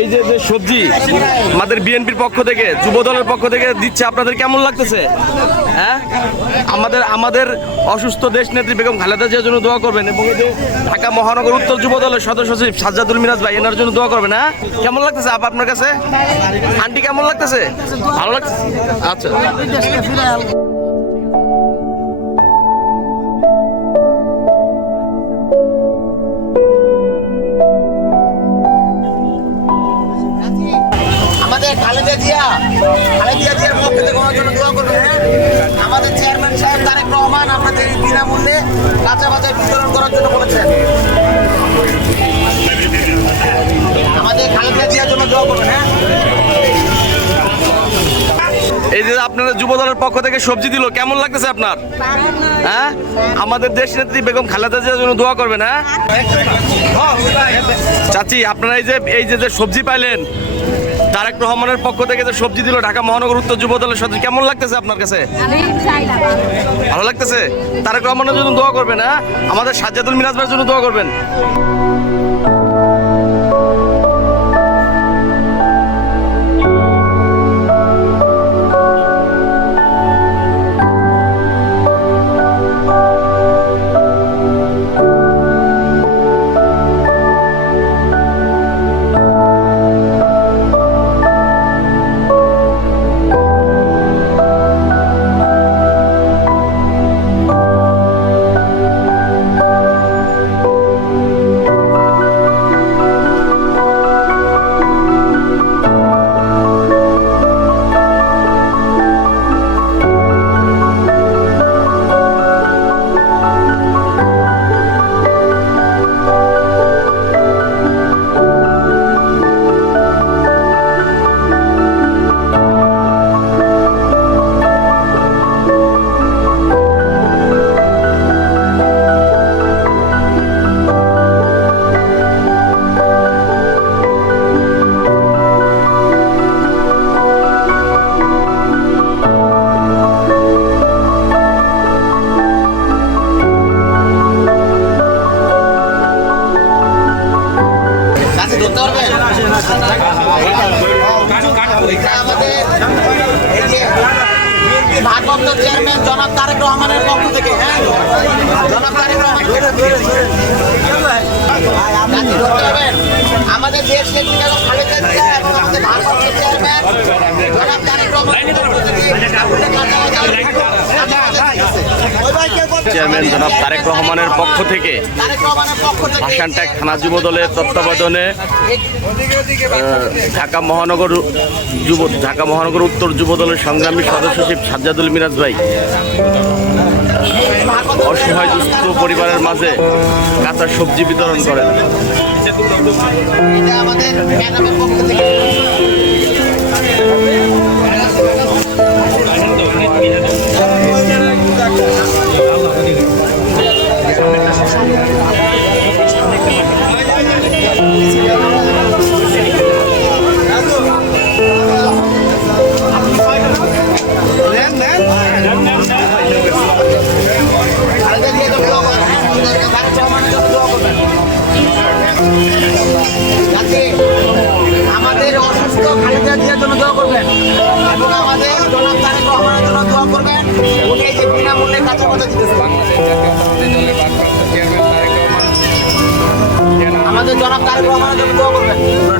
এই যে যে সবজি আমাদের বিএনপির পক্ষ থেকে, যুব দলের পক্ষ থেকে দিচ্ছে, আপনাদের কেমন লাগতেছে? হ্যাঁ? আমাদের আমাদের অসুস্থ দেশ নেত্রী বেগম খালেদা জিয়ার জন্য দোয়া করবেন এবং ঢাকা মহানগর উত্তর যুব দলের সদস্য সচিব সাজ্জাদুল মিরাজ ভাই, এনার জন্য দোয়া করবেন হ্যাঁ? কেমন লাগতেছে আপা আপনার কাছে? আন্টি কেমন লাগতেছে? ভালো লাগছে আচ্ছা। এই যে আপনারা যুব দলের পক্ষ থেকে সবজি দিল, কেমন লাগতেছে আপনার? হ্যাঁ? আমাদের দেশ নেত্রী বেগম খালেদা জিয়ার জন্য দোয়া করবেন হ্যাঁ? চাচি, আপনারা এই যে এই যে সবজি পাইলেন, তারেক রহমানের পক্ষ থেকে যে সবজি দিল ঢাকা মহানগর উত্তর যুব দলের সদস্য, কেমন লাগতেছে আপনার কাছে? ভালো লাগতেছে? তারেক রহমানের জন্য দোয়া করবেন হ্যাঁ? আমাদের সাজ্জাদুল ভাইয়ের জন্য দোয়া করবেন। এটা আমাদের ভারপ্রাপ্ত চেয়ারম্যান জনাব তারেক রহমানের পক্ষ থেকে হ্যাঁ জনাব তারেক রহমান আমাদের দেশ খালেদা জিয়া এবং আমাদের ভারপ্রাপ্ত চেয়ারম্যান জনাব তারেক রহমানের চেয়ারম্যান জনাব তারেক রহমানের পক্ষ থেকে ভাসানটাক থানা যুব দলের তত্ত্বাবধানে ঢাকা মহানগর যুব, ঢাকা মহানগর উত্তর যুব দলের সংগ্রামী সদস্য সচিব সাজ্জাদুল মিরাজ ভাই। অসহায় দুস্থ পরিবারের মাঝে কাঁচা সবজি বিতরণ করেন। আমাদের আমাদের জনাব তারেক রহমানের